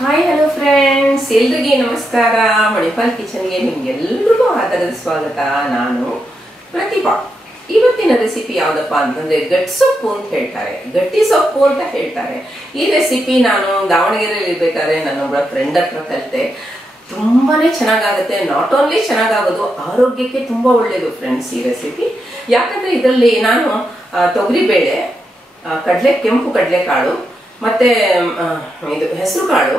Hi hello friends, ಎಲ್ರಿಗೆ ನಮಸ್ಕಾರ. ಮಣಿಪಾಲ್ ಕಿಚನ್ಗೆ ನಿಮ್ಗೆಲ್ರಿಗೂ ಆಧಾರದ ಸ್ವಾಗತ. ನಾನು ಪ್ರತಿಭಾ. ಇವತ್ತಿನ ರೆಸಿಪಿ ಯಾವ್ದಪ್ಪ ಅಂತಂದ್ರೆ ಗಟ್ಟಿ ಸೊಪ್ಪು ಅಂತ ಹೇಳ್ತಾರೆ, ಗಟ್ಟಿ ಸೊಪ್ಪು ಅಂತ ಹೇಳ್ತಾರೆ. ಈ ರೆಸಿಪಿ ನಾನು ದಾವಣಗೆರೆಯಲ್ಲಿ ಇರ್ಬೇಕಾದ್ರೆ ನನ್ನೊಬ್ಬ ಫ್ರೆಂಡ್ ಹತ್ರ ಕಲಿತೆ. ತುಂಬಾನೇ ಚೆನ್ನಾಗಾಗುತ್ತೆ. ನಾಟ್ ಓನ್ಲಿ ಚೆನ್ನಾಗಾಗೋದು, ಆರೋಗ್ಯಕ್ಕೆ ತುಂಬಾ ಒಳ್ಳೇದು ಫ್ರೆಂಡ್ಸ್ ಈ ರೆಸಿಪಿ. ಯಾಕಂದ್ರೆ ಇದರಲ್ಲಿ ನಾನು ತೊಗರಿಬೇಳೆ, ಕೆಂಪು ಕಡಲೆಕಾಳು, ಮತ್ತೆ ಇದು ಹೆಸರು ಕಾಳು,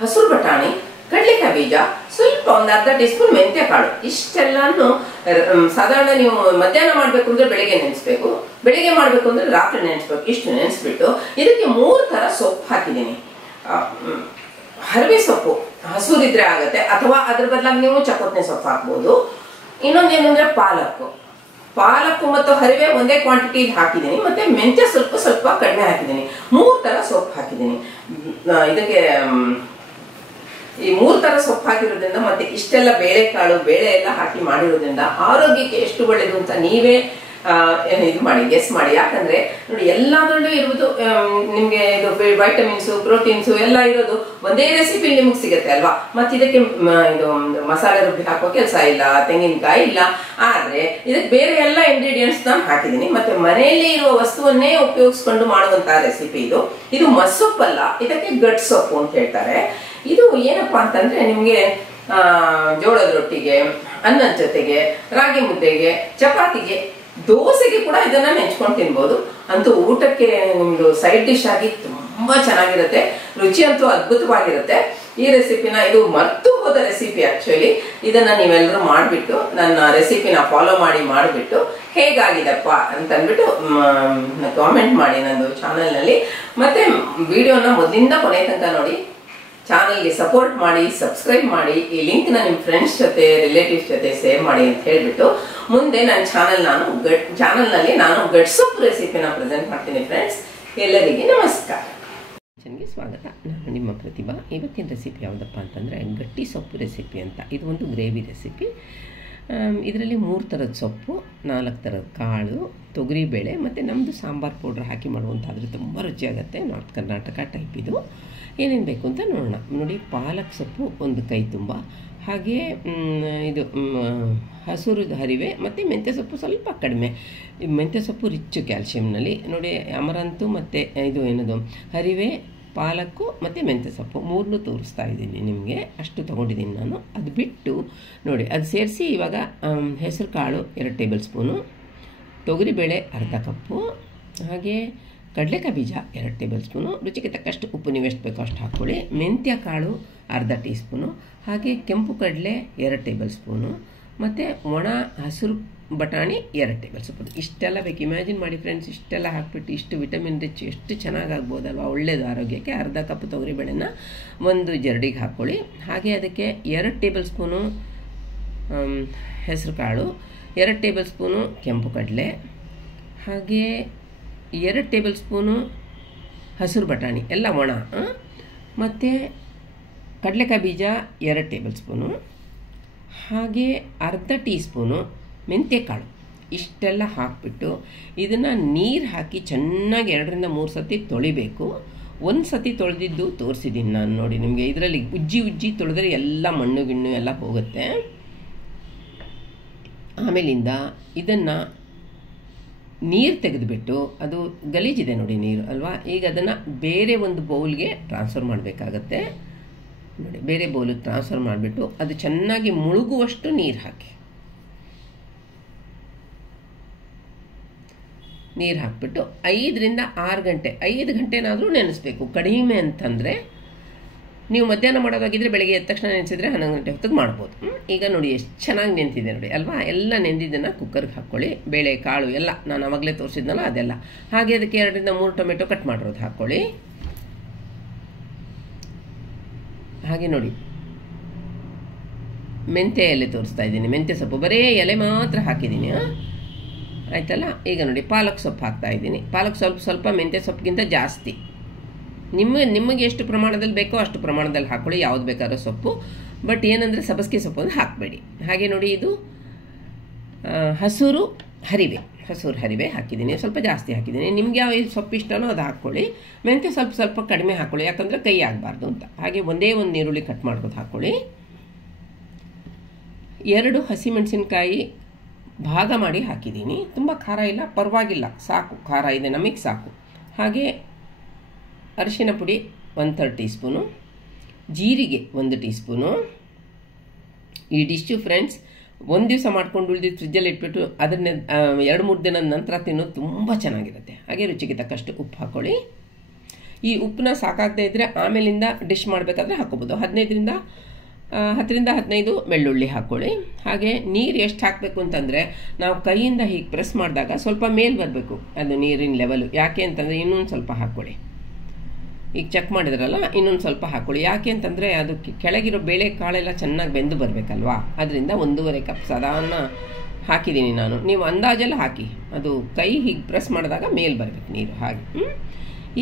ಹಸಿರು ಬಟಾಣಿ, ಕಡಲೆಕಾಯಿ ಬೀಜ, ಸ್ವಲ್ಪ ಒಂದು ಅರ್ಧ ಟೀ ಸ್ಪೂನ್ ಮೆಂತ್ಯ ಕಾಳು, ಇಷ್ಟೆಲ್ಲಾನು ಸಾಧಾರಣ ನೀವು ಮಧ್ಯಾಹ್ನ ಮಾಡ್ಬೇಕು ಅಂದ್ರೆ ಬೆಳಿಗ್ಗೆ ನೆನೆಸ್ಬೇಕು, ಬೆಳಿಗ್ಗೆ ಮಾಡ್ಬೇಕು ಅಂದ್ರೆ ರಾತ್ರಿ ನೆನೆಸ್ಬೇಕು. ಇಷ್ಟು ನೆನೆಸ್ಬಿಟ್ಟು ಇದಕ್ಕೆ 3 ತರ ಸೊಪ್ಪು ಹಾಕಿದ್ದೀನಿ. ಹರವೆ ಸೊಪ್ಪು ಹಸುರಿದ್ರೆ ಆಗತ್ತೆ, ಅಥವಾ ಅದ್ರ ಬದಲಾಗಿ ನೀವು ಚಕೋತ್ನೆ ಸೊಪ್ಪು ಹಾಕ್ಬೋದು. ಇನ್ನೊಂದೇನಂದ್ರೆ ಪಾಲಕ್ಕು ಮತ್ತು ಹರಿವೆ ಒಂದೇ ಕ್ವಾಂಟಿಟಿ ಹಾಕಿದ್ದೀನಿ. ಮತ್ತೆ ಮೆಂತ್ಯ ಸ್ವಲ್ಪ ಕಡಿಮೆ ಹಾಕಿದ್ದೀನಿ. 3 ತರ ಸೊಪ್ಪು ಹಾಕಿದ್ದೀನಿ. ಇದಕ್ಕೆ ಈ 3 ತರ ಸೊಪ್ಪು ಹಾಕಿರೋದ್ರಿಂದ ಮತ್ತೆ ಇಷ್ಟೆಲ್ಲ ಬೇಳೆಕಾಳು ಬೇಳೆ ಎಲ್ಲ ಹಾಕಿ ಮಾಡಿರೋದ್ರಿಂದ ಆರೋಗ್ಯಕ್ಕೆ ಎಷ್ಟು ಒಳ್ಳೇದು ಅಂತ ನೀವೇ ಇದು ಮಾಡಿ, ಗೆಸ್ ಮಾಡಿ. ಯಾಕಂದ್ರೆ ನೋಡಿ, ಎಲ್ಲದರಲ್ಲೂ ಇರುವುದು ನಿಮ್ಗೆ ಇದು ವೈಟಮಿನ್ಸು, ಪ್ರೋಟೀನ್ಸು ಎಲ್ಲ ಇರೋದು ಒಂದೇ ರೆಸಿಪಿ ನಿಮ್ಗೆ ಸಿಗುತ್ತೆ ಅಲ್ವಾ. ಮತ್ತೆ ಇದಕ್ಕೆ ಇದು ಮಸಾಲೆ ರುಬ್ಬಿ ಹಾಕೋ ಕೆಲಸ ಇಲ್ಲ, ತೆಂಗಿನಕಾಯಿ ಇಲ್ಲ. ಆದ್ರೆ ಇದಕ್ಕೆ ಬೇರೆ ಎಲ್ಲ ಇಂಗ್ರೀಡಿಯೆಂಟ್ಸ್ ನಾನು ಹಾಕಿದ್ದೀನಿ. ಮತ್ತೆ ಮನೆಯಲ್ಲಿ ಇರುವ ವಸ್ತುವನ್ನೇ ಉಪಯೋಗಿಸ್ಕೊಂಡು ಮಾಡುವಂತಹ ರೆಸಿಪಿ ಇದು. ಇದು ಮಸ್ಸೊಪ್ಪಲ್ಲ, ಇದಕ್ಕೆ ಗಟ್ಟಿ ಸೊಪ್ಪು ಅಂತ ಹೇಳ್ತಾರೆ. ಇದು ಏನಪ್ಪಾ ಅಂತಂದ್ರೆ ನಿಮ್ಗೆ ಜೋಳದ ರೊಟ್ಟಿಗೆ, ಅನ್ನದ ಜೊತೆಗೆ, ರಾಗಿ ಮುದ್ದೆಗೆ, ಚಪಾತಿಗೆ, ದೋಸೆಗೆ ಕೂಡ ಇದನ್ನ ನೆಂಚ್ಕೊಂಡು ತಿನ್ಬೋದು. ಅಂತೂ ಊಟಕ್ಕೆ ನಿಮ್ದು ಸೈಡ್ ಡಿಶ್ ಆಗಿ ತುಂಬಾ ಚೆನ್ನಾಗಿರುತ್ತೆ. ರುಚಿ ಅಂತೂ ಅದ್ಭುತವಾಗಿರುತ್ತೆ. ಈ ರೆಸಿಪಿನ, ಇದು ಮರ್ತು ಹೋದ ರೆಸಿಪಿ ಆಕ್ಚುಲಿ. ಇದನ್ನ ನೀವೆಲ್ಲರೂ ಮಾಡ್ಬಿಟ್ಟು ನನ್ನ ರೆಸಿಪಿನ ಫಾಲೋ ಮಾಡಿಬಿಟ್ಟು ಹೇಗಾಗಿದಪ್ಪ ಅಂತ ಅಂದ್ಬಿಟ್ಟು ಕಾಮೆಂಟ್ ಮಾಡಿ ನಂದು ಚಾನೆಲ್ ನಲ್ಲಿ. ಮತ್ತೆ ವಿಡಿಯೋನ ಮೊದಲಿಂದ ಕೊನೆ ತನಕ ನೋಡಿ, ಚಾನಲ್ಗೆ ಸಪೋರ್ಟ್ ಮಾಡಿ, ಸಬ್ಸ್ಕ್ರೈಬ್ ಮಾಡಿ. ಈ ಲಿಂಕ್ ನ ನಿಮ್ ಫ್ರೆಂಡ್ಸ್ ಜೊತೆ, ರಿಲೇಟಿವ್ಸ್ ಜೊತೆ ಶೇರ್ ಮಾಡಿ ಅಂತ ಹೇಳ್ಬಿಟ್ಟು ಮುಂದೆ ನನ್ನ ಚಾನಲ್ ನಲ್ಲಿ ನಾನು ಗಟ್ಟಿ ಸೊಪ್ಪು ರೆಸಿಪಿನ ಪ್ರೆಸೆಂಟ್ ಮಾಡ್ತೀನಿ. ಫ್ರೆಂಡ್ಸ್, ಎಲ್ಲರಿಗೆ ನಮಸ್ಕಾರ, ಕಿಚನ್ಗೆ ಸ್ವಾಗತ. ನಾನು ನಿಮ್ಮ ಪ್ರತಿಭಾ. ಇವತ್ತಿನ ರೆಸಿಪಿ ಯಾವುದಪ್ಪ ಅಂತಂದರೆ ಗಟ್ಟಿ ಸೊಪ್ಪು ರೆಸಿಪಿ ಅಂತ. ಇದು ಒಂದು ಗ್ರೇವಿ ರೆಸಿಪಿ. ಇದರಲ್ಲಿ 3 ಥರದ ಸೊಪ್ಪು, 4 ಥರದ ಕಾಳು, ತೊಗರಿಬೇಳೆ ಮತ್ತು ನಮ್ಮದು ಸಾಂಬಾರು ಪೌಡ್ರ್ ಹಾಕಿ ಮಾಡುವಂತಾದರೆ ತುಂಬ ರುಚಿಯಾಗುತ್ತೆ. ನಾರ್ತ್ ಕರ್ನಾಟಕ ಟೈಪ್ ಇದು. ಏನೇನು ಬೇಕು ಅಂತ ನೋಡೋಣ. ನೋಡಿ, ಪಾಲಕ್ ಸೊಪ್ಪು 1 ಕೈ ತುಂಬ, ಹಾಗೆ ಇದು ಹಸುರು ಹರಿವೆ ಮತ್ತು ಮೆಂತ್ಯ ಸೊಪ್ಪು ಸ್ವಲ್ಪ ಕಡಿಮೆ. ಮೆಂತ್ಯ ಸೊಪ್ಪು ರಿಚ್ಚು ಕ್ಯಾಲ್ಶಿಯಮ್ನಲ್ಲಿ. ನೋಡಿ, ಅಮರಂತು ಮತ್ತು ಇದು ಏನದು ಹರಿವೆ, ಪಾಲಕ್ಕು ಮತ್ತು ಮೆಂತ್ಯ ಸೊಪ್ಪು 3 ತೋರಿಸ್ತಾ ಇದ್ದೀನಿ ನಿಮಗೆ. ಅಷ್ಟು ತೊಗೊಂಡಿದ್ದೀನಿ ನಾನು. ಅದು ಬಿಟ್ಟು ನೋಡಿ, ಅದು ಸೇರಿಸಿ ಇವಾಗ ಹೆಸರು ಕಾಳು 2 ಟೇಬಲ್ ಸ್ಪೂನು, ತೊಗರಿಬೇಳೆ ಅರ್ಧ ಕಪ್ಪು, ಹಾಗೆ ಕಡಲೆಕಾಯಿ ಬೀಜ 2 ಟೇಬಲ್ ಸ್ಪೂನು, ರುಚಿಗೆ ತಕ್ಕಷ್ಟು ಉಪ್ಪು ನೀವು ಎಷ್ಟು ಬೇಕೋ ಅಷ್ಟು ಹಾಕ್ಕೊಳ್ಳಿ. ಮೆಂತ್ಯ ಕಾಳು ಅರ್ಧ ಟೀ ಸ್ಪೂನು, ಹಾಗೆ ಕೆಂಪು ಕಡಲೆ 2 ಟೇಬಲ್ ಸ್ಪೂನು, ಮತ್ತು ಒಣ ಹಸಿರು ಬಟಾಣಿ 2 ಟೇಬಲ್ ಸ್ಪೂನು. ಇಷ್ಟೆಲ್ಲ ಬೇಕು. ಇಮ್ಯಾಜಿನ್ ಮಾಡಿ ಫ್ರೆಂಡ್ಸ್, ಇಷ್ಟೆಲ್ಲ ಹಾಕ್ಬಿಟ್ಟು ಇಷ್ಟು ವಿಟಮಿನ್ ರಿಚ್ ಎಷ್ಟು ಚೆನ್ನಾಗಾಗ್ಬೋದಲ್ವ, ಒಳ್ಳೆಯದು ಆರೋಗ್ಯಕ್ಕೆ. ಅರ್ಧ ಕಪ್ ತೊಗರಿಬೇಳೆನ 1 ಜರಡಿಗೆ ಹಾಕ್ಕೊಳ್ಳಿ. ಹಾಗೆ ಅದಕ್ಕೆ 2 ಟೇಬಲ್ ಸ್ಪೂನು ಹೆಸರು ಕಾಳು, 2 ಟೇಬಲ್ ಸ್ಪೂನು ಕೆಂಪು ಕಡಲೆ, ಹಾಗೆ 2 ಟೇಬಲ್ ಸ್ಪೂನು ಹಸಿರು ಬಟಾಣಿ ಎಲ್ಲ ಒಣ, ಮತ್ತು ಕಡಲೆಕಾಯಿ ಬೀಜ 2 ಟೇಬಲ್ ಸ್ಪೂನು, ಹಾಗೆ ಅರ್ಧ ಟೀ ಸ್ಪೂನು ಮೆಂತ್ಯ ಕಾಳು. ಇಷ್ಟೆಲ್ಲ ಹಾಕಿಬಿಟ್ಟು ಇದನ್ನು ನೀರು ಹಾಕಿ ಚೆನ್ನಾಗಿ 2 ರಿಂದ 3 ಸತಿ ತೊಳಿಬೇಕು. 1 ಸತಿ ತೊಳೆದಿದ್ದು ತೋರಿಸಿದ್ದೀನಿ ನಾನು. ನೋಡಿ, ನಿಮಗೆ ಇದರಲ್ಲಿ ಉಜ್ಜಿ ತೊಳೆದ್ರೆ ಎಲ್ಲ ಮಣ್ಣು ಗಿಣ್ಣು ಎಲ್ಲ ಹೋಗುತ್ತೆ. ಆಮೇಲಿಂದ ಇದನ್ನು ನೀರು ತೆಗೆದುಬಿಟ್ಟು, ಅದು ಗಲೀಜಿದೆ ನೋಡಿ ನೀರು ಅಲ್ವಾ, ಈಗ ಅದನ್ನು ಬೇರೆ ಒಂದು ಬೌಲ್ಗೆ ಟ್ರಾನ್ಸ್ಫರ್ ಮಾಡಬೇಕಾಗತ್ತೆ. ನೋಡಿ, ಬೇರೆ ಬೌಲಿಗೆ ಟ್ರಾನ್ಸ್ಫರ್ ಮಾಡಿಬಿಟ್ಟು ಅದು ಚೆನ್ನಾಗಿ ಮುಳುಗುವಷ್ಟು ನೀರು ಹಾಕಿ, ನೀರು ಹಾಕಿಬಿಟ್ಟು 5 ರಿಂದ 6 ಗಂಟೆ, 5 ಗಂಟೆನಾದರೂ ನೆನೆಸ್ಬೇಕು. ಕಡಿಮೆ ಅಂತಂದರೆ ನೀವು ಮಧ್ಯಾಹ್ನ ಮಾಡೋದಾಗಿದ್ದರೆ ಬೆಳಗ್ಗೆ ಎದ್ದ ತಕ್ಷಣ ನೆನೆಸಿದ್ರೆ 11 ಗಂಟೆ ಹೊತ್ತಿಗೆ ಮಾಡ್ಬೋದು. ಈಗ ನೋಡಿ ಎಷ್ಟು ಚೆನ್ನಾಗಿ ನೆನೆದಿದೆ ನೋಡಿ ಅಲ್ವಾ. ಎಲ್ಲ ನೆನೆದಿದ್ದನ್ನು ಕುಕ್ಕರ್ಗೆ ಹಾಕ್ಕೊಳ್ಳಿ. ಬೇಳೆ ಕಾಳು ಎಲ್ಲ ನಾನು ಆವಾಗಲೇ ತೋರಿಸಿದ್ನಲ್ಲ ಅದೆಲ್ಲ. ಹಾಗೆ ಅದಕ್ಕೆ 2 ರಿಂದ 3 ಟೊಮೆಟೊ ಕಟ್ ಮಾಡಿರೋದು ಹಾಕ್ಕೊಳ್ಳಿ. ಹಾಗೆ ನೋಡಿ, ಮೆಂತ್ಯ ಎಲೆ ತೋರಿಸ್ತಾ ಇದ್ದೀನಿ. ಮೆಂತ್ಯ ಸೊಪ್ಪು ಬರೀ ಎಲೆ ಮಾತ್ರ ಹಾಕಿದ್ದೀನಿ, ಆಯ್ತಲ್ಲ. ಈಗ ನೋಡಿ, ಪಾಲಕ್ ಸೊಪ್ಪು ಹಾಕ್ತಾ ಇದ್ದೀನಿ. ಪಾಲಕ್ ಸ್ವಲ್ಪ ಮೆಂತ್ಯ ಸೊಪ್ಪಿಗಿಂತ ಜಾಸ್ತಿ. ನಿಮಗೆ ಎಷ್ಟು ಪ್ರಮಾಣದಲ್ಲಿ ಬೇಕೋ ಅಷ್ಟು ಪ್ರಮಾಣದಲ್ಲಿ ಹಾಕ್ಕೊಳ್ಳಿ, ಯಾವ್ದು ಬೇಕಾದ್ರೂ ಸೊಪ್ಪು. ಬಟ್ ಏನಂದರೆ ಸಬ್ಬಸಿಗೆ ಸೊಪ್ಪು ಅಂದರೆ ಹಾಕಬೇಡಿ. ಹಾಗೆ ನೋಡಿ, ಇದು ಹಸಿರು ಹರಿವೆ. ಹಸುರು ಹರಿವೆ ಹಾಕಿದ್ದೀನಿ, ಸ್ವಲ್ಪ ಜಾಸ್ತಿ ಹಾಕಿದ್ದೀನಿ. ನಿಮ್ಗೆ ಯಾವ ಸೊಪ್ಪು ಇಷ್ಟನೋ ಅದು ಹಾಕ್ಕೊಳ್ಳಿ. ಮೆಂತ್ಯ ಸ್ವಲ್ಪ ಸ್ವಲ್ಪ ಕಡಿಮೆ ಹಾಕ್ಕೊಳ್ಳಿ, ಯಾಕಂದರೆ ಕೈ ಆಗಬಾರ್ದು ಅಂತ. ಹಾಗೆ ಒಂದೇ ಒಂದು ಈರುಳ್ಳಿ ಕಟ್ ಮಾಡ್ಬೋದು ಹಾಕ್ಕೊಳ್ಳಿ. 2 ಹಸಿಮೆಣಸಿನ್ಕಾಯಿ ಭಾಗ ಮಾಡಿ ಹಾಕಿದ್ದೀನಿ. ತುಂಬ ಖಾರ ಇಲ್ಲ, ಪರವಾಗಿಲ್ಲ, ಸಾಕು, ಖಾರ ಇದೆ ನಮಗೆ ಸಾಕು. ಹಾಗೆ ಅರಿಶಿನ ಪುಡಿ 1/3 ಟೀ ಸ್ಪೂನು, ಜೀರಿಗೆ 1 ಟೀ ಸ್ಪೂನು. ಈ ಡಿಶ್ಶು ಫ್ರೆಂಡ್ಸ್ ಒಂದು ದಿವಸ ಮಾಡ್ಕೊಂಡು ಉಳಿದಿದ್ದು ಫ್ರಿಜ್ಜಲ್ಲಿ ಇಟ್ಬಿಟ್ಟು ಅದನ್ನೇ 2-3 ದಿನದ ನಂತರ ತಿನ್ನೋದು ತುಂಬ ಚೆನ್ನಾಗಿರುತ್ತೆ. ಹಾಗೆ ರುಚಿಗೆ ತಕ್ಕಷ್ಟು ಉಪ್ಪು ಹಾಕ್ಕೊಳ್ಳಿ. ಈ ಉಪ್ಪನ್ನ ಸಾಕಾಗದೇ ಇದ್ದರೆ ಆಮೇಲಿಂದ ಡಿಶ್ ಮಾಡಬೇಕಾದ್ರೆ ಹಾಕ್ಕೋಬೋದು. 10ರಿಂದ 15 ಬೆಳ್ಳುಳ್ಳಿ ಹಾಕ್ಕೊಳ್ಳಿ. ಹಾಗೆ ನೀರು ಎಷ್ಟು ಹಾಕಬೇಕು ಅಂತಂದರೆ ನಾವು ಕೈಯಿಂದ ಹೀಗೆ ಪ್ರೆಸ್ ಮಾಡಿದಾಗ ಸ್ವಲ್ಪ ಮೇಲೆ ಬರಬೇಕು ಅದು ನೀರಿನ ಲೆವೆಲು. ಯಾಕೆ ಅಂತಂದರೆ ಇನ್ನೊಂದು ಸ್ವಲ್ಪ ಹಾಕ್ಕೊಳ್ಳಿ. ಈಗ ಚೆಕ್ ಮಾಡಿದ್ರಲ್ಲ, ಇನ್ನೊಂದು ಸ್ವಲ್ಪ ಹಾಕ್ಕೊಳ್ಳಿ. ಯಾಕೆ ಅಂತಂದರೆ ಅದು ಕೆಳಗಿರೋ ಬೇಳೆ ಕಾಳೆಲ್ಲ ಚೆನ್ನಾಗಿ ಬೆಂದು ಬರಬೇಕಲ್ವಾ, ಅದರಿಂದ 1.5 ಕಪ್ ಸಾಧಾರಣ ಹಾಕಿದ್ದೀನಿ ನಾನು. ನೀವು ಅಂದಾಜೆಲ್ಲ ಹಾಕಿ, ಅದು ಕೈ ಹೀಗೆ ಪ್ರೆಸ್ ಮಾಡಿದಾಗ ಮೇಲೆ ಬರಬೇಕು ನೀರು. ಹಾಗೆ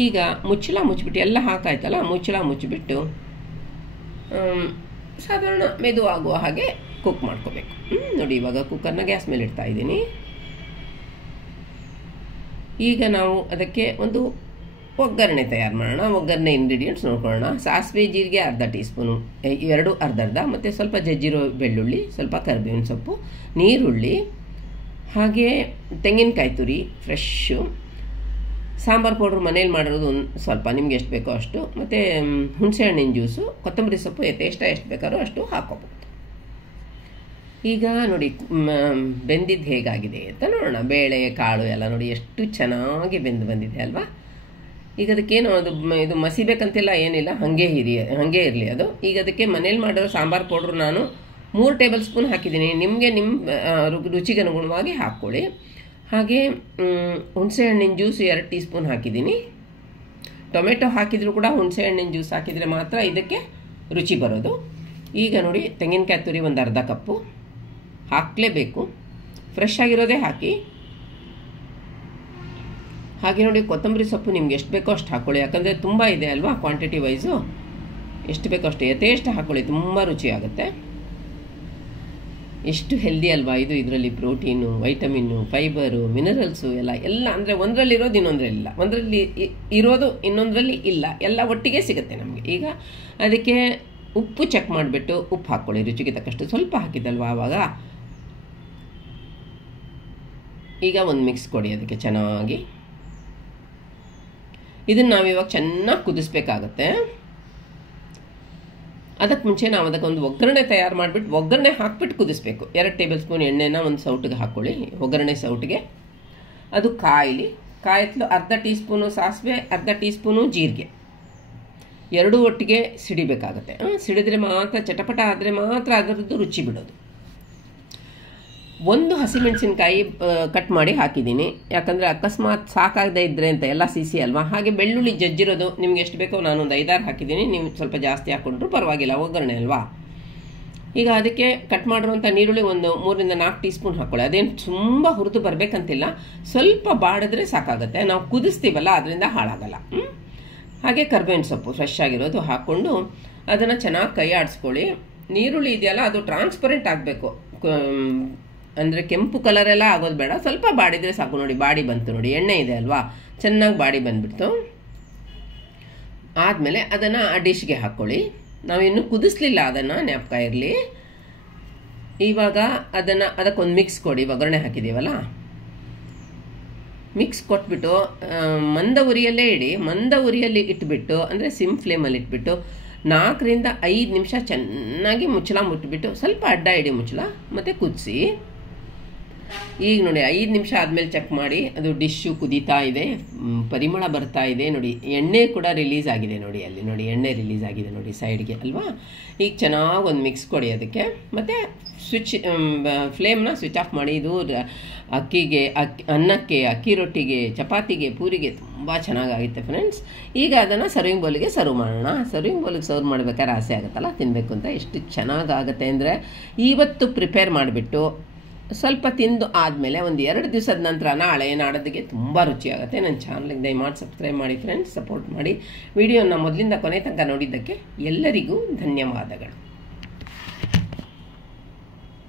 ಈಗ ಮುಚ್ಚಳ ಮುಚ್ಚಿಬಿಟ್ಟು ಎಲ್ಲ ಹಾಕಾಯ್ತಲ್ಲ, ಮುಚ್ಚಳ ಮುಚ್ಚಿಬಿಟ್ಟು ಸಾಧಾರಣ ಮೆದು ಆಗುವ ಹಾಗೆ ಕುಕ್ ಮಾಡ್ಕೋಬೇಕು. ನೋಡಿ, ಇವಾಗ ಕುಕ್ಕರ್ನ ಗ್ಯಾಸ್ ಮೇಲೆ ಇಡ್ತಾ ಇದ್ದೀನಿ. ಈಗ ನಾವು ಅದಕ್ಕೆ ಒಂದು ಒಗ್ಗರಣೆ ತಯಾರು ಮಾಡೋಣ. ಒಗ್ಗರಣೆ ಇಂಗ್ರೀಡಿಯೆಂಟ್ಸ್ ನೋಡ್ಕೊಳ್ಳೋಣ. ಸಾಸಿವೆ ಜೀರಿಗೆ 1/2 ಟೀ ಸ್ಪೂನು, 2 ಅರ್ಧ ಮತ್ತು ಸ್ವಲ್ಪ ಜಜ್ಜಿರೋ ಬೆಳ್ಳುಳ್ಳಿ, ಸ್ವಲ್ಪ ಕರಿಬೇವಿನ ಸೊಪ್ಪು, ನೀರುಳ್ಳಿ, ಹಾಗೆ ತೆಂಗಿನಕಾಯಿ ತುರಿ ಫ್ರೆಶ್ಶು, ಸಾಂಬಾರು ಪೌಡ್ರ್ ಮನೇಲಿ ಮಾಡಿರೋದು ಒಂದು ಸ್ವಲ್ಪ ನಿಮ್ಗೆ ಎಷ್ಟು ಬೇಕೋ ಅಷ್ಟು, ಮತ್ತು ಹುಣಸೆಹಣ್ಣಿನ ಜ್ಯೂಸು, ಕೊತ್ತಂಬರಿ ಸೊಪ್ಪು ಎಷ್ಟು ಬೇಕಾದ್ರೂ ಅಷ್ಟು ಹಾಕ್ಕೋಬೋದು. ಈಗ ನೋಡಿ ಬೆಂದಿದ್ದು ಹೇಗಾಗಿದೆ ಅಂತ ನೋಡೋಣ. ಬೇಳೆ ಕಾಳು ಎಲ್ಲ ನೋಡಿ ಎಷ್ಟು ಚೆನ್ನಾಗಿ ಬೆಂದು ಬಂದಿದೆ ಅಲ್ವಾ. ಈಗ ಅದಕ್ಕೇನು ಅದು ಇದು ಮಸಿಬೇಕಂತೆಲ್ಲ ಏನಿಲ್ಲ, ಹಾಗೆ ಇರಲಿ ಅದು. ಈಗ ಅದಕ್ಕೆ ಮನೇಲಿ ಮಾಡಿರೋ ಸಾಂಬಾರು ಪೌಡ್ರು ನಾನು 3 ಟೇಬಲ್ ಸ್ಪೂನ್ ಹಾಕಿದ್ದೀನಿ. ನಿಮಗೆ ನಿಮ್ಮ ರುಚಿಗೆ ಅನುಗುಣವಾಗಿ ಹಾಕ್ಕೊಳ್ಳಿ. ಹಾಗೆ ಹುಣಸೆಹಣ್ಣಿನ ಜ್ಯೂಸ್ 2 ಟೀ ಸ್ಪೂನ್ ಹಾಕಿದ್ದೀನಿ. ಟೊಮೆಟೊ ಹಾಕಿದರೂ ಕೂಡ ಹುಣಸೆಹಣ್ಣಿನ ಜ್ಯೂಸ್ ಹಾಕಿದರೆ ಮಾತ್ರ ಇದಕ್ಕೆ ರುಚಿ ಬರೋದು. ಈಗ ನೋಡಿ ತೆಂಗಿನಕಾಯಿ ತುರಿ 1/2 ಕಪ್ಪು ಹಾಕಲೇಬೇಕು, ಫ್ರೆಶ್ ಆಗಿರೋದೇ ಹಾಕಿ. ಹಾಗೆ ನೋಡಿ ಕೊತ್ತಂಬರಿ ಸೊಪ್ಪು ನಿಮ್ಗೆ ಎಷ್ಟು ಬೇಕೋ ಅಷ್ಟು ಹಾಕ್ಕೊಳ್ಳಿ, ಯಾಕಂದರೆ ತುಂಬ ಇದೆ ಅಲ್ವಾ ಕ್ವಾಂಟಿಟಿ ವೈಸು. ಎಷ್ಟು ಬೇಕೋ ಅಷ್ಟು ಯಥೇಷ್ಟ ಹಾಕ್ಕೊಳ್ಳಿ, ತುಂಬ ರುಚಿ ಆಗುತ್ತೆ. ಎಷ್ಟು ಹೆಲ್ದಿ ಅಲ್ವಾ ಇದು. ಇದರಲ್ಲಿ ಪ್ರೋಟೀನು, ವೈಟಮಿನ್ನು, ಫೈಬರು, ಮಿನರಲ್ಸು ಎಲ್ಲ ಅಂದರೆ ಒಂದರಲ್ಲಿರೋದು ಇನ್ನೊಂದರಲ್ಲಿಲ್ಲ, ಒಂದರಲ್ಲಿ ಇರೋದು ಇನ್ನೊಂದರಲ್ಲಿ ಇಲ್ಲ, ಎಲ್ಲ ಒಟ್ಟಿಗೆ ಸಿಗುತ್ತೆ ನಮಗೆ. ಈಗ ಅದಕ್ಕೆ ಉಪ್ಪು ಚೆಕ್ ಮಾಡಿಬಿಟ್ಟು ಉಪ್ಪು ಹಾಕ್ಕೊಳ್ಳಿ, ರುಚಿಗೆ ತಕ್ಕಷ್ಟು. ಸ್ವಲ್ಪ ಹಾಕಿದ್ದಲ್ವಾ ಆವಾಗ. ಈಗ ಒಂದು ಮಿಕ್ಸ್ ಕೊಡಿ ಅದಕ್ಕೆ ಚೆನ್ನಾಗಿ. ಇದನ್ನು ನಾವಿವಾಗ ಚೆನ್ನಾಗಿ ಕುದಿಸ್ಬೇಕಾಗತ್ತೆ. ಅದಕ್ಕೆ ಮುಂಚೆ ನಾವು ಅದಕ್ಕೊಂದು ಒಗ್ಗರಣೆ ತಯಾರು ಮಾಡಿಬಿಟ್ಟು ಒಗ್ಗರಣೆ ಹಾಕ್ಬಿಟ್ಟು ಕುದಿಸ್ಬೇಕು. 2 ಟೇಬಲ್ ಸ್ಪೂನ್ ಎಣ್ಣೆನ ಒಂದು ಸೌಟಿಗೆ ಹಾಕ್ಕೊಳ್ಳಿ, ಒಗ್ಗರಣೆ ಸೌಟಿಗೆ. ಅದು ಕಾಯಿತ್ಲು 1/2 ಟೀ ಸ್ಪೂನು ಸಾಸಿವೆ, 1/2 ಟೀ ಸ್ಪೂನು ಜೀರಿಗೆ, 2 ಒಟ್ಟಿಗೆ ಸಿಡಿಬೇಕಾಗತ್ತೆ. ಸಿಡಿದ್ರೆ ಮಾತ್ರ, ಚಟಪಟ ಆದರೆ ಮಾತ್ರ ಅದರದ್ದು ರುಚಿ ಬಿಡೋದು. 1 ಹಸಿಮೆಣಸಿನ್ಕಾಯಿ ಕಟ್ ಮಾಡಿ ಹಾಕಿದ್ದೀನಿ, ಯಾಕಂದರೆ ಅಕಸ್ಮಾತ್ ಸಾಕಾಗದೇ ಇದ್ದರೆ ಅಂತ, ಎಲ್ಲ ಸಿಸಿ ಅಲ್ವಾ. ಹಾಗೆ ಬೆಳ್ಳುಳ್ಳಿ ಜಜ್ಜಿರೋದು ನಿಮ್ಗೆ ಎಷ್ಟು ಬೇಕೋ ನಾನು ಒಂದು 5-6 ಹಾಕಿದ್ದೀನಿ, ನೀವು ಸ್ವಲ್ಪ ಜಾಸ್ತಿ ಹಾಕ್ಕೊಂಡ್ರು ಪರವಾಗಿಲ್ಲ, ಒಗ್ಗರಣೆ ಅಲ್ವಾ. ಈಗ ಅದಕ್ಕೆ ಕಟ್ ಮಾಡಿರುವಂಥ ನೀರುಳ್ಳಿ ಒಂದು 3-4 ಟೀ ಸ್ಪೂನ್ ಹಾಕ್ಕೊಳ್ಳಿ. ಅದೇನು ತುಂಬ ಹುರಿದು ಬರಬೇಕಂತಿಲ್ಲ, ಸ್ವಲ್ಪ ಬಾಡಿದ್ರೆ ಸಾಕಾಗುತ್ತೆ. ನಾವು ಕುದಿಸ್ತೀವಲ್ಲ ಅದರಿಂದ ಹಾಳಾಗಲ್ಲ. ಹಾಗೆ ಕರಿಬೇವಿನ ಸೊಪ್ಪು ಫ್ರೆಶ್ ಆಗಿರೋದು ಹಾಕ್ಕೊಂಡು ಅದನ್ನು ಚೆನ್ನಾಗಿ ಕೈ ಆಡಿಸ್ಕೊಳ್ಳಿ. ನೀರುಳ್ಳಿ ಇದೆಯಲ್ಲ ಅದು ಟ್ರಾನ್ಸ್ಪರೆಂಟ್ ಆಗಬೇಕು, ಅಂದರೆ ಕೆಂಪು ಕಲರೆಲ್ಲ ಆಗೋದು ಬೇಡ, ಸ್ವಲ್ಪ ಬಾಡಿದರೆ ಸಾಕು. ನೋಡಿ ಬಾಡಿ ಬಂತು, ನೋಡಿ ಎಣ್ಣೆ ಇದೆ ಅಲ್ವಾ, ಚೆನ್ನಾಗಿ ಬಾಡಿ ಬಂದುಬಿಡ್ತು. ಆದಮೇಲೆ ಅದನ್ನು ಆ ಡಿಶ್ಗೆ ಹಾಕ್ಕೊಳ್ಳಿ. ನಾವಿನ್ನೂ ಕುದಿಸ್ಲಿಲ್ಲ ಅದನ್ನು, ಜ್ಞಾಪಕ ಇರಲಿ. ಇವಾಗ ಅದಕ್ಕೊಂದು ಮಿಕ್ಸ್ ಕೊಡಿ, ಒಗ್ಗರಣೆ ಹಾಕಿದ್ದೀವಲ್ಲ, ಮಿಕ್ಸ್ ಕೊಟ್ಬಿಟ್ಟು ಮಂದ ಉರಿಯಲ್ಲೇ ಇಡಿ. ಮಂದ ಉರಿಯಲ್ಲಿ ಇಟ್ಬಿಟ್ಟು, ಅಂದರೆ ಸಿಮ್ ಫ್ಲೇಮಲ್ಲಿ ಇಟ್ಬಿಟ್ಟು 4-5 ನಿಮಿಷ ಚೆನ್ನಾಗಿ ಮುಚ್ಚಳ ಮುಟ್ಬಿಟ್ಟು ಸ್ವಲ್ಪ ಅಡ್ಡ ಇಡಿ ಮುಚ್ಚಳ, ಮತ್ತು ಕುದಿಸಿ. ಈಗ ನೋಡಿ 5 ನಿಮಿಷ ಆದಮೇಲೆ ಚೆಕ್ ಮಾಡಿ, ಅದು ಡಿಶ್ಶು ಕುದೀತಾ ಇದೆ, ಪರಿಮಳ ಬರ್ತಾ ಇದೆ. ನೋಡಿ ಎಣ್ಣೆ ಕೂಡ ರಿಲೀಸ್ ಆಗಿದೆ, ನೋಡಿ ಅಲ್ಲಿ ನೋಡಿ ಎಣ್ಣೆ ರಿಲೀಸ್ ಆಗಿದೆ ನೋಡಿ ಸೈಡ್ಗೆ ಅಲ್ವಾ. ಈಗ ಚೆನ್ನಾಗಿ ಒಂದು ಮಿಕ್ಸ್ ಕೊಡಿ ಅದಕ್ಕೆ, ಮತ್ತು ಫ್ಲೇಮ್ನ ಸ್ವಿಚ್ ಆಫ್ ಮಾಡಿ. ಇದು ಅನ್ನಕ್ಕೆ, ಅಕ್ಕಿ ರೊಟ್ಟಿಗೆ, ಚಪಾತಿಗೆ, ಪೂರಿಗೆ ತುಂಬ ಚೆನ್ನಾಗಾಗುತ್ತೆ ಫ್ರೆಂಡ್ಸ್. ಈಗ ಅದನ್ನು ಸರ್ವಿಂಗ್ ಬೌಲಿಗೆ ಸರ್ವ್ ಮಾಡೋಣ. ಸರ್ವಿಂಗ್ ಬೌಲಿಗೆ ಸರ್ವ್ ಮಾಡಬೇಕಾದ್ರೆ ಆಸೆ ಆಗುತ್ತಲ್ಲ ತಿನ್ನಬೇಕು ಅಂತ. ಎಷ್ಟು ಚೆನ್ನಾಗಾಗುತ್ತೆ ಅಂದರೆ, ಇವತ್ತು ಪ್ರಿಪೇರ್ ಮಾಡಿಬಿಟ್ಟು ಸ್ವಲ್ಪ ತಿಂದು ಆದಮೇಲೆ ಒಂದು 2 ದಿವಸದ ನಂತರ ನಾಳೆ ನಾಡೋದಕ್ಕೆ ತುಂಬ ರುಚಿಯಾಗುತ್ತೆ. ನನ್ನ ಚಾನಲ್ಗೆ ದಯಮಾಡಿ ಸಬ್ಸ್ಕ್ರೈಬ್ ಮಾಡಿ ಫ್ರೆಂಡ್ಸ್, ಸಪೋರ್ಟ್ ಮಾಡಿ. ವಿಡಿಯೋನ ಮೊದಲಿಂದ ಕೊನೆ ತನಕ ನೋಡಿದ್ದಕ್ಕೆ ಎಲ್ಲರಿಗೂ ಧನ್ಯವಾದಗಳು.